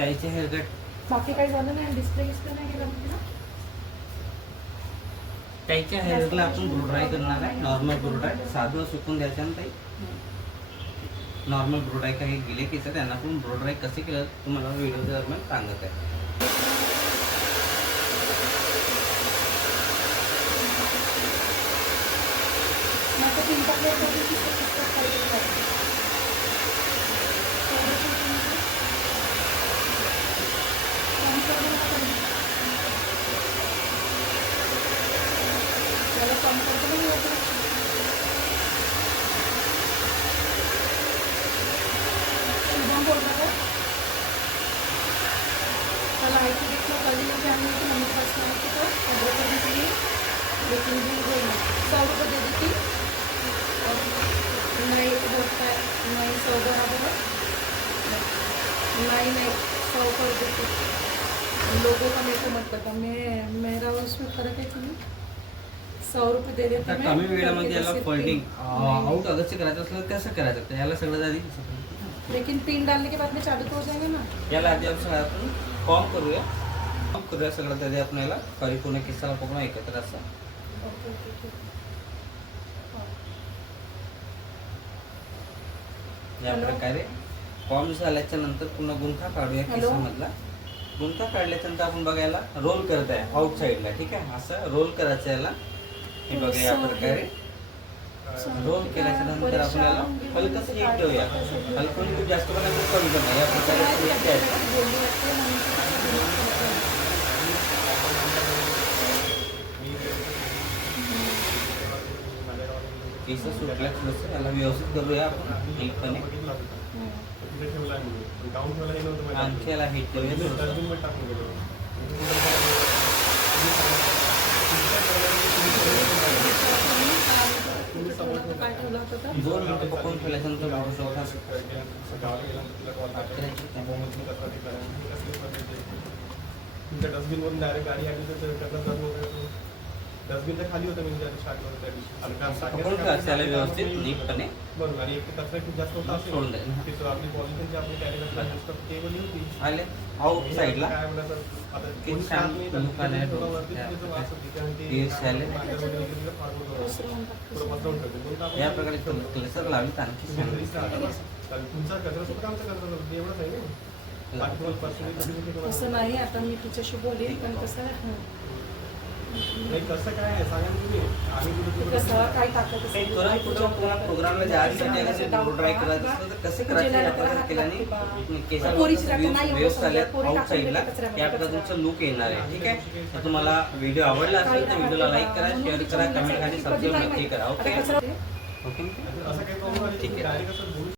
ताईचे haircut बाकी काही झालं नाही, डिस्प्ले नाही केला ना. ताईच्या हेअरला आपण ब्लो ड्राय करणार आहे. नॉर्मल ब्लो ड्राय साधं सुकून द्यायचं ना ताई. नॉर्मल ब्लो ड्राय काही गेले की त्यांना पण ब्लो ड्राय कसे केलं तुम्हाला व्हिडिओ दरम्यान सांगत आहे. लोगों का मेरे को मत पता, मेरा उसमें फर्क है कि 100 रुपये दे देते हैं. कमी वेळामध्ये याला फोल्डिंग आउट अगरचे करायचं असलं तर कसं करायचं तर याला सगळं आधी लेकिन पिन डालने के बाद में चालू तो हो जाएगा ना. याला आधी आपण फॉर्म करूया. सगळं तरी आपण याला परिपूर्ण किस्साला पूर्ण एकत्र असं या प्रकारे फॉर्म झाल्याच्या नंतर पुन्हा गुंठा काढूया किस्सामधला. गुंठा काढल्याच्या नंतर आपण बघायला रोल करत आहे आउट साईडला. ठीक आहे, असं रोल करायचं याला. हे बघा या प्रकारे रोल केल्याच्या नंतर आपण याला हलकंसं हीट ठेवूया. हलकं खूप जास्त पण खूप कमी करणार या प्रकारे केस सुटल्या थोडंसं याला व्यवस्थित करूया आपण नीटपणे. आणखी याला हीट ठेवूया. 2 मिनिटं पकडून ठेवल्यानंतर तुमच्या डस्टबिनवरून डायरेक्ट गाडी आली तर डस्टबिन तर खाली होतं म्हणजे व्यवस्थित नीटपणे बरोबर. आणि एक कचरा खूप जास्त होता असेल सोडून द्यायला. तिथं आपली पॉलिथिन जी आपण कॅरी करतो केबल होती आले आउट साईडला काय म्हणतात आता किती छान दुकान आहे. या प्रकारे क्लेसर लावली आणखी तुमचा कचरा सुद्धा आमचा कचरा एवढंच आहे ना. असं नाही, आता मी तिच्याशी बोलेन. पण कसं आहे नाही कसं काय आहे सांगा तुम्ही. आम्ही कसं काय टाकत प्रोग्रामला जायसाठी ड्राय करायचं असलं तर कसं करायचं या प्रकारे केल्याने व्यवस्था आउट साईडला या प्रकारचं लुक येणार आहे. ठीक आहे, तर तुम्हाला व्हिडिओ आवडला असेल तर व्हिडिओला लाईक करा, शेअर करा, कमेंट खाली सबस्क्राईब नक्की करा. ओके ओके असं काही प्रॉब्लेम ठीक आहे.